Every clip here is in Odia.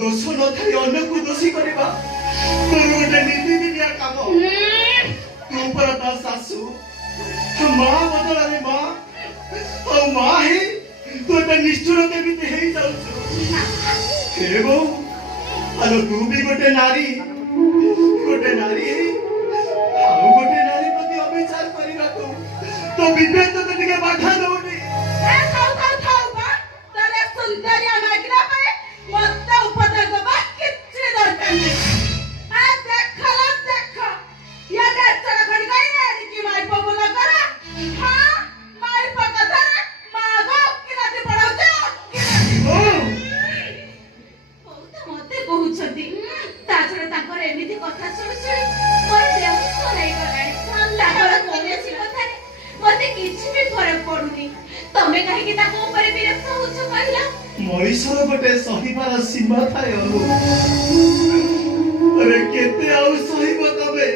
दोष न थाई अन्य को दोषी करबा तोर गोटे नीति दिनिया काम तू पर ता सासू मां बदल रे मां ओ मां हे तो त निष्ठुर केमिति हेई जाउछु हे गो अलो तू भी गोटे नारी हे आउ गोटे नारी प्रति अविचार करिबा तो विवेक तो तिके बाधा दउनी ए थाउ बा तरे सुंदरिया मागिला पे मत उपदेश बा किछि दरकार नै आ देख या बेचरा खड़ी गई कि माई पबुला करा हां माई पकथा मागो किनाती पड़ाउते बहुत मते कहउछती ताछरे ताकर एमिति कथा सुनि मोर देह सराई गलाय ताकर कोनेसी कथा रे मते किछि भी फरक पडुनी तमे काहे कि ताको ऊपर विरक्त होछ कहला मनीषर गोटे सहीबार सीमा थाए अरे केते आउ सहीब तबे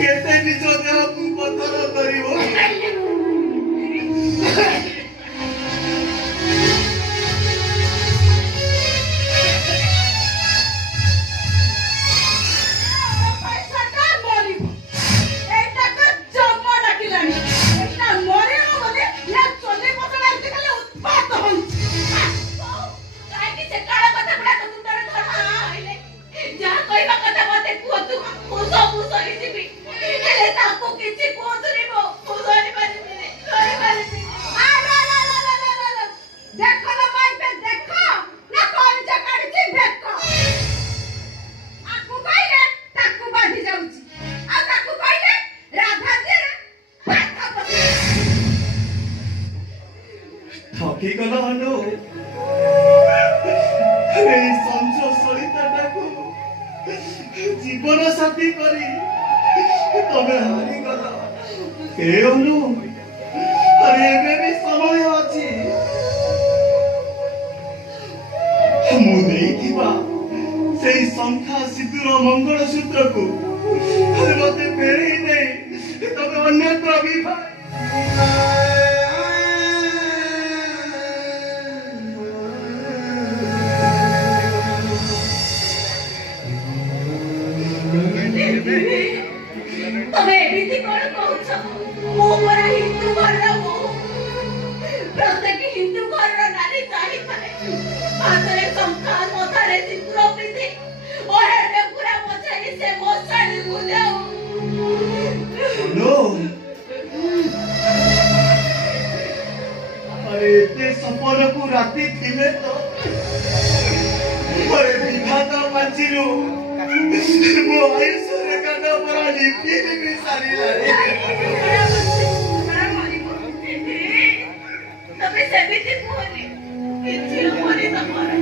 केते निज देह को पत्थर करिवो ठकी गला अनु ए संजो सलिताटाकू जीवन साथी करी तमे हारी गला ए अनु अरे एबे भी समय अछि मु देइथिबा सेई संख्या सिद्धूर मंगल सूत्र को अरे मते फेरै नै तमे अन्यत्र विवाह तमे एमिति कोन कहउछ मो परा हिंदू घरर मो प्रत्येक हिंदू घरर नारी चाहि थाए हातरे शंखा मथारे सिंदूर पिंधि ओहेने पूरा मछाई से मोसाड़ी बुझाऊ नो अरे ते सपन को राती थिले तो अरे विधाता पाचिरो मो आयुष्य काटा परा लिपि भी सारी लारे तमे सेमिति कोनी किछि होनी तमरा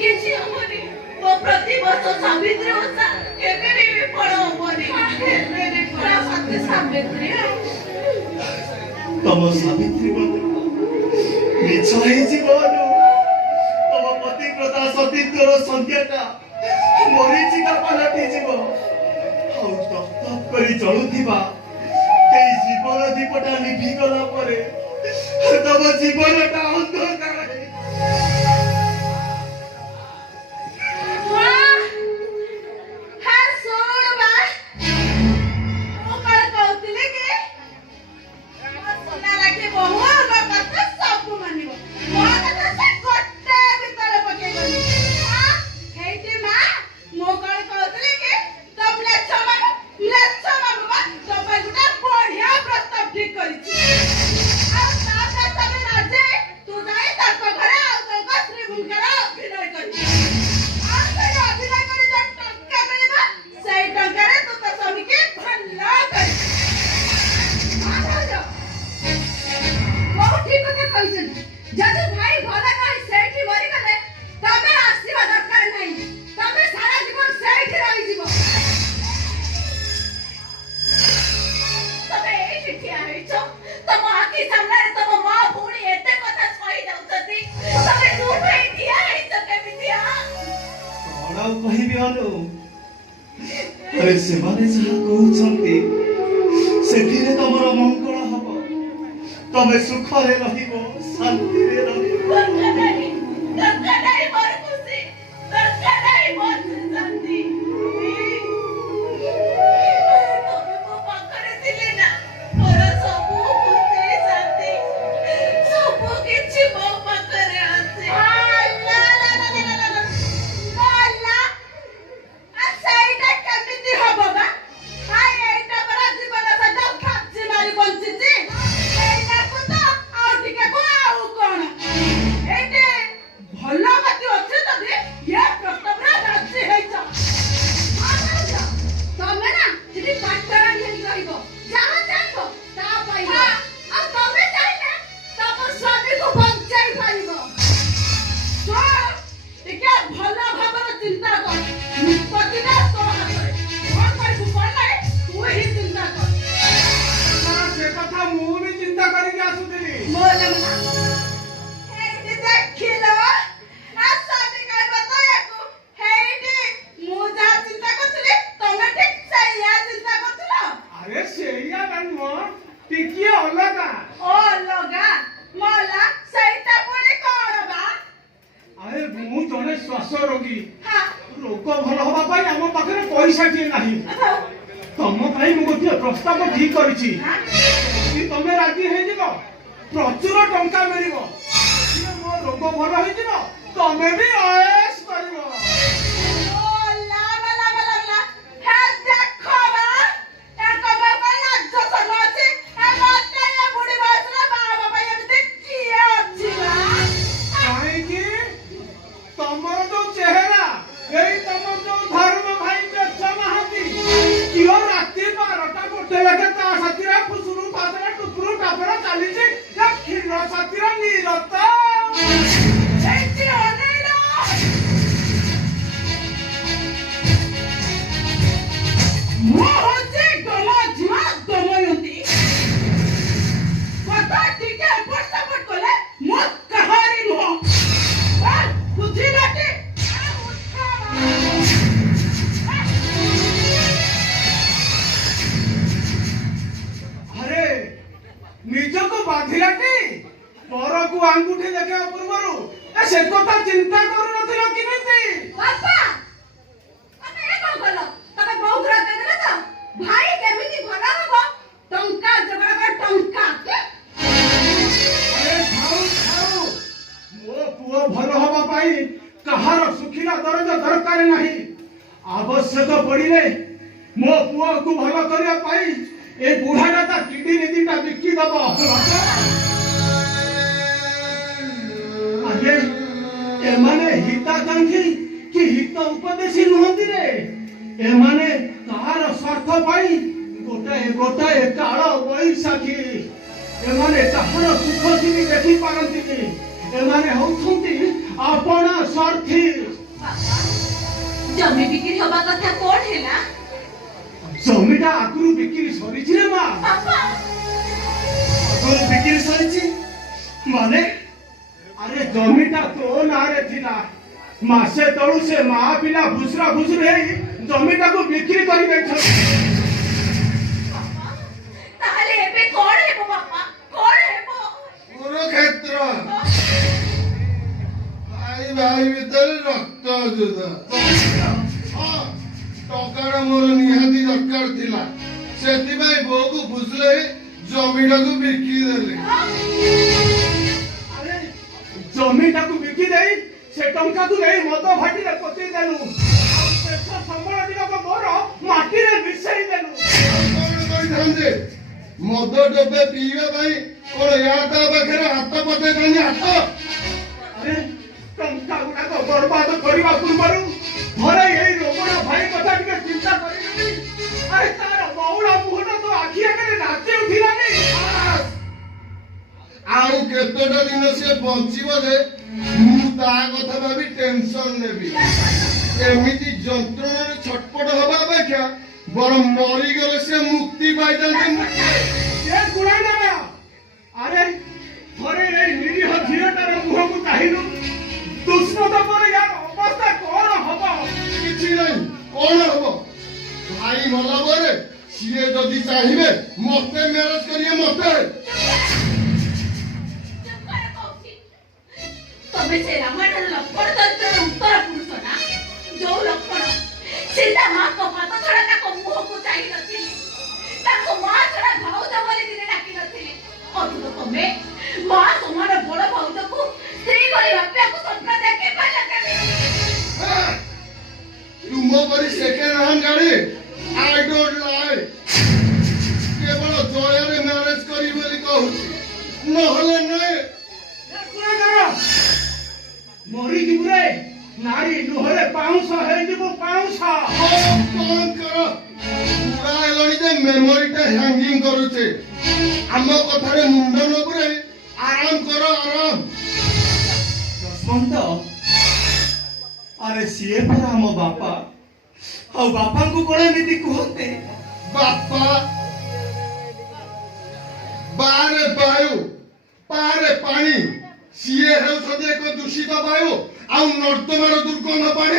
किछि होनी ओ प्रतिवर्ष सावित्री ओसा केबे भी विफल होबनी केबे भी पूरा सत्य सावित्री तम सावित्री मिछ हे जीवन तम पतिव्रता सतीत्वर संज्ञाटा मरीचिका पलटि जीव आउ तप तप करी जलुथिबा एई जीवन दीपटा निभि गला परे तम जीवनटा अंधकार तू ଯଦି ଭାଇ ଭଲ ନାହିଁ ସେଇଠି ମରିଗଲେ ତମେ ଆସିବା ଦରକାର ନାହିଁ। ତମେ ସାରା ଜୀବନ ସେଇଠି ରହିଯିବ। ତମେ ଏଇଠି ଠିଆ ହେଇଛ, ତମ ଆଖି ସାମ୍ନାରେ ତମ ମା ଭଉଣୀ ଏତେ କଥା କହି ଯାଉଛନ୍ତି, ତମେ ଚୁପ୍ ଠିଆ ହେଇଛ କେମିତି? କଣ ଆଉ କହିବି ଅନୁ? ଆରେ ସେମାନେ ଯାହା କହୁଛନ୍ତି ସେଥିରେ ତମର ମଙ୍ଗଳ ହବ, ତମେ ସୁଖରେ ରହିବ, ଶାନ୍ତିରେ ରହିବ। ଦରକାର ନାହିଁ ମୋର ଖୁସି, ଦରକାର ନାହିଁ ମୋର ଶାନ୍ତି। ତମେ ମୋ ପାଖରେ ଥିଲେ ନା ମୋର ସବୁ ଖୁସି ଶାନ୍ତି ସବୁ କିଛି ମୋ ପାଖରେ ଅଛି। ସେଇଟା କେମିତି ହବ ବା? ଏଇଟା ପରା ଜୀବନ ସହିତ ଖାପି ମାରି ବଞ୍ଚିଛି। ଏଇଟାକୁ ତ ଆଉ ଟିକେ ଆଉ କଣ ଏଇଠି ଭଲ ଗତି ଅଛି ଯଦି ଇଏ ପ୍ରସ୍ତାବରେ ରାଜି ହେଇଛ। ତମେ ନା ସେଠି ପାଟରା ନେଇକି ରହିବ, ଯାହା ଚାହିଁବ ତାହା ପାଇବ। ଆଉ ତମେ ଚାହିଁଲେ ତମ ସ୍ୱାମୀକୁ ବଞ୍ଚାଇ ପାରିବ। ଟିକେ ଭଲ ଭାବରେ ଚିନ୍ତା କର, ନିଷ୍ପତ୍ତିଟା ତୋ ହାତରେ। କଣ କରିବୁ କଣ ନାହିଁ ତୁ ହିଁ ଚିନ୍ତା କର। ସେ କଥା ମୁଁ ବି ଚିନ୍ତା କରିକି ଆସୁଥିଲି। ହେଇଟି ଦେଖିଲ, ସ୍ୱାମୀ କହିବ ତ ୟାକୁ। ହେଇଟି ମୁଁ ଯାହା ଚିନ୍ତା କରୁଥିଲି ତମେ ଠିକ ସେଇଆ ଚିନ୍ତା କରୁଥିଲ। ଆରେ ସେଇଆ ନୁହଁ, ଟିକିଏ ଅଲଗା। ଅଲଗା ମଲା ସେଇଟା ପୁଣି କଣ ବା? ଆରେ ମୁଁ ଜଣେ ଶ୍ୱାସ ରୋଗୀ। ହଁ ରୋଗ ଭଲ ହବା ପାଇଁ ଆମ ପାଖରେ ପଇସାଟିଏ ନାହିଁ। ତମ ପାଇଁ ମୁଁ ଗୋଟିଏ ପ୍ରସ୍ତାବ ଠିକ କରିଛି। ଯଦି ତମେ ରାଜି ହେଇଯିବ ପ୍ରଚୁର ଟଙ୍କା ମିଳିବ। ଯଦି ମୋ ରୋଗ ଭଲ ହେଇଯିବ ତମେ ବି ଅଏସ୍ କରିବ। କାହିଁକି? ତମର ଯୋଉ ଚେହେରା, ଏଇ ତମର ଯୋଉ ଧର୍ମ ଭାଇ ବେଶ ମହାନ୍ତି, କିଓ ରାତି 12ଟା 1 ଲେଖେ ତା ସାଥିରେ ଫୁସୁରୁ ଫାସରେ ଟୁପୁରୁ ଟାପରା ଚାଲିଛି। ଏ କ୍ଷୀର ସାଥିରେ ନିରତ। ମୁଁ ହଉଛି ଗମଝିମା ଦମୟନ୍ତୀ। କଥା ଟିକେ ଏପଟ ସେପଟ କଲେ ମୁଁ କାହାରି ନୁହଁ। ବୁଝିଲଟି? ଆରେ ନିଜକୁ ବାନ୍ଧିଲାଟି ପରକୁ ଆଙ୍ଗୁଠି ଦେଖିବା ପୂର୍ବରୁ ସେ କଥା ଚିନ୍ତା କରୁନଥିଲ କେମିତି? ବାପା ତମେ ଏ କଣ କଲ? ତମେ ବହୁତ ରାଗ ଦେଲ ତ। ଭାଇ କେମିତି ଭଲ ହବ ଟଙ୍କା ଯୋଗାଡ଼ କର, ଟଙ୍କା। ଆରେ ଥାଉ ଥାଉ, ମୋ ପୁଅ ଭଲ ହବା ପାଇଁ କାହାର ଶୁଖିଲା ଦରଜ ଦରକାର ନାହିଁ। ଆବଶ୍ୟକ ପଡ଼ିଲେ ମୋ ପୁଅକୁ ଭଲ କରିବା ପାଇଁ ଏ ବୁଢ଼ାଟା ତା କିଡନୀ ଦିଟା ବିକି ଦବ। ଆରେ ଏମାନେ ହିତାକାଂକ୍ଷୀ କି ହିତ ଉପଦେଶୀ ନୁହନ୍ତି ରେ। ଏମାନେ କାହାର ସ୍ୱାର୍ଥ ପାଇଁ ଗୋଟାଏ କାଳ ବୈଶାଖୀ। ଏମାନେ କାହାର ସୁଖ ଚିନି ଦେଖି ପାରନ୍ତିନି। ଏମାନେ ହଉଛନ୍ତି ଆପଣା ସ୍ୱାର୍ଥୀ। ଜମି ବିକ୍ରି ହବା କଥା କଣ ହେଲା? ଜମିଟା ଆଗରୁ ବିକ୍ରି ସରିଛି ରେ ମା। ବାପା ଆଗରୁ ବିକ୍ରି ସରିଛି ମାନେ? ଆରେ ଜମିଟା ତୋ ନାଁରେ ଥିଲା। ମାସେ ତଳୁ ସେ ମା ପିଲା ଭୁସୁରା ଭୁସୁର ହେଇ ଜମିଟାକୁ ବିକ୍ରି କରିଦେଇଛନ୍ତି। ତାହେଲେ ଏବେ କଣ ହେବ ବାପା? କଣ ହେବ? କୁରୁକ୍ଷେତ୍ର ଭାଇ ଭାଇ ଭିତରେ ରକ୍ତ ଯୁଦ୍ଧ। ହଁ, ଟଙ୍କାଟା ମୋର ନିହାତି ଦରକାର ଥିଲା, ସେଥିପାଇଁ ବୋଉକୁ ଫୁସୁଲେଇ ଜମିଟାକୁ ବିକି ଦେଲି। ଆରେ ଜମିଟାକୁ ବିକି ଦେଇ ସେ ଟଙ୍କାକୁ ନେଇ ମଦ ଭାଟିରେ ପୋତି ଦେଲୁ। ଆଉ ଶେଷ ସମ୍ବଳ ଦିନକ ମୋର ମାଟିରେ ମିଶେଇ ଦେଲୁ। କଣ କହିଥାନ୍ତି? ମଦ ଡବେ ପିଇବା ପାଇଁ କଣ ୟା ତା ପାଖରେ ହାତ ପତେଇଥାନ୍ତି? ହାତ ଆରେ ଟଙ୍କା ଗୁଡାକ ବର୍ବାଦ କରିବା ପୂର୍ବରୁ ଘରେ ଏଇ ରୋଗଣା ଭାଇ କଥା ଟିକେ ଚିନ୍ତା କରିନେବି। ଆରେ ତାର ମଉଳା ମୁହଁଟା ତ ଆଖି ଆଗରେ ନାଚି ଉଠିଲାନି। ଆଉ କେତେଟା ଦିନ ସେ ବଞ୍ଚିବ ଯେ ମୁଁ ତା କଥା ଭାବି ଟେନସନ ନେବି। ଏମିତି ଯନ୍ତ୍ରଣାରେ ଛଟପଟ ହବା ଅପେକ୍ଷା ବରଂ ମରିଗଲେ ସେ ମୁକ୍ତି ପାଇଥାନ୍ତେ। ଏ ଗୁଣାଇଦେବା। ଆରେ ଥରେ ଏଇ ନିରୀହ ଝିଅଟାର ମୁହଁକୁ ଚାହିଁଲୁ, ଦୁଷ୍ମତ ପରେ ୟାର ଅବସ୍ଥା କଣ ହବ? କିଛି ନାହିଁ, କଣ ହବ? ଭାଇ ମଲା ପରେ ସିଏ ଯଦି ଚାହିଁବେ ମତେ ମ୍ୟାରେଜ କରିବେ। ମତେ ତମେ ସେ ରାମାୟଣର ଲକ୍ଷ୍ମଣ ଚରିତ୍ରର ଉତ୍ତର ପୁରୁଷ ନା, ଯୋଉ ଲକ୍ଷ୍ମଣ ସୀତା ମାଙ୍କ ପାଦ ଛଡା ତାଙ୍କ ମୁହଁକୁ ଚାହିଁ ନଥିଲେ, ତାଙ୍କ ମା ଛଡା ଭାଉଜ ବୋଲି ଦିନେ ଡାକି ନଥିଲେ। ଅଥଚ ତମେ ମା ସମାନ ବଡ ଭାଉଜକୁ ସ୍ତ୍ରୀ କରି ଭାବିବାକୁ ସ୍ୱପ୍ନ ଦେଖି ପାରିଲ କେମିତି? ତୁମ ପରି ସେକେଣ୍ଡ ହ୍ୟାଣ୍ଡ ଗାଡି ଆଇ ଡୋଣ୍ଟ ଲାଇକ୍। କେବଳ ଜୟାରେ ମ୍ୟାରେଜ କରିବି ବୋଲି କହୁଛି, ନହେଲେ ନାହିଁ। ମରିଯିବୁ ରେ ନାରୀ ଲୁହରେ ପାଉଁଶ ହେଇଯିବୁ ପାଉଁଶ। କଣ କର ପୁରା ହେଲଣି ଯେ ମେମୋରିଟା ହ୍ୟାଙ୍ଗିଂ କରୁଛେ। ଆମ କଥାରେ ମୁଣ୍ଡ ନ ପୁରାଇ ଆରାମ କର, ଆରାମ। ଯଶବନ୍ତ, ଆରେ ସିଏ ପରା ଆମ ବାପା। ଆଉ ବାପାଙ୍କୁ କଣ ଏମିତି କୁହନ୍ତି? ବାପା ବାରେ ବାୟୁ, ପାରେ ପାଣି। ସିଏ ହେଉଛନ୍ତି ଏକ ଦୂଷିତ ବାୟୁ ଆଉ ନର୍ଦ୍ଦମାର ଦୁର୍ଗନ୍ଧ ପାଣି।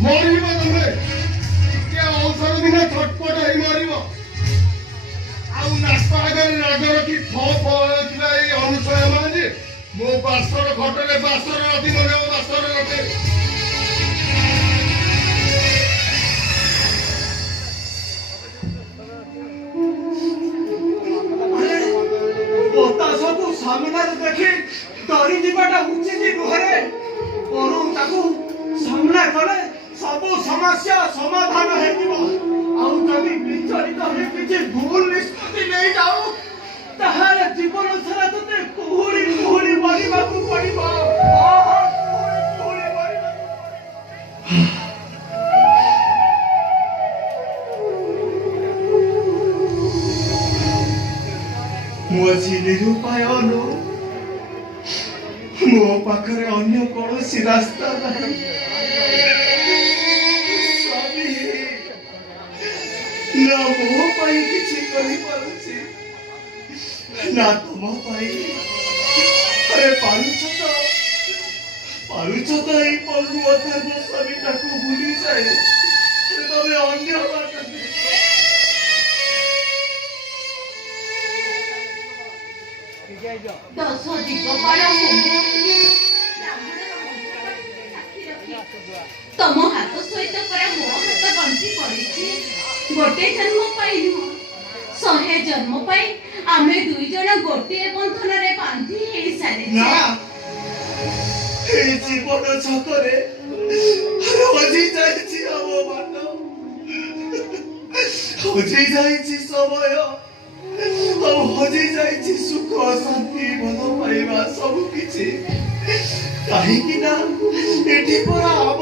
ମରିବ ତମେ, ଟିକେ ଔଷଧ ବିନା ଛଟପଟ ହେଇ ମରିବ। ଆଉ ନାକ ଆଗରେ ରାଗ ରଖି ଥିବା ଏଇ ଅନୁସୟା ମାନେ ଯେ ମୋ ବାସର ଘଟରେ ବାସର ରତି ମରିବ, ବାସର ରତି। ପତାଶକୁ ସାମ୍ନାରେ ଦେଖି ଡରି ଯିବାଟା ଉଚିତ ନୁହେଁ। ବରଂ ତାକୁ ସାମ୍ନା କଲେ ସବୁ ସମସ୍ୟା ସମାଧାନ ହେଇଯିବ। ଆଉ ଯଦି ବିଚଳିତ ହେଇ କିଛି ଭୁଲ ନିଷ୍ପତ୍ତି ନେଇଯାଉ, ତାହେଲେ ଜୀବନ ସାରା ତତେ କୁହୁଳି କୁହୁଳି ମରିବାକୁ ପଡିବ। କୁହୁଳି ମରିବାକୁ ପଡିବ। ମୁଁ ଆଜି ନିରୁପାୟ ନୁ, ମୋ ପାଖରେ ଅନ୍ୟ କୌଣସି ରାସ୍ତା ନାହିଁ। ସ୍ୱାମୀ ନା ମୋ ପାଇଁ କିଛି କରିପାରୁଛି, ନା ତମ ପାଇଁ। ଆରେ ପାରୁଛ ତ ଏଇ ପଙ୍ଗୁ ଅଥର୍ବ ସ୍ୱାମୀଟାକୁ ଭୁଲି ଯାଏ। ତମେ ଅନ୍ୟ ବାଟ ଦଶ ଦିଗପାଳ ସାକ୍ଷୀ ରଖି ତମ ହାତ ସହିତ ପରା ମୋ ହାତ ଗଣ୍ଠି ପଡିଛି। ଗୋଟେ ଜନ୍ମ ପାଇଁ ନୁହଁ, 100 ଜନ୍ମ ପାଇଁ ଆମେ ଦୁଇ ଜଣ ଗୋଟିଏ ବନ୍ଧନରେ ବାନ୍ଧି ହେଇସାରିଛେ। ନା, এই জীবন ছকরে হজি যাইছি ଆମ ବାଟ, ହଜି ଯାଇଛି ସମୟ, ଆଉ ହଜି ଯାଇଛି ସୁଖ ଶାନ୍ତି ଭଲ ପାଇବା ସବୁ କିଛି। କାହିଁକି ନା ଏଠି ପରା ଆମ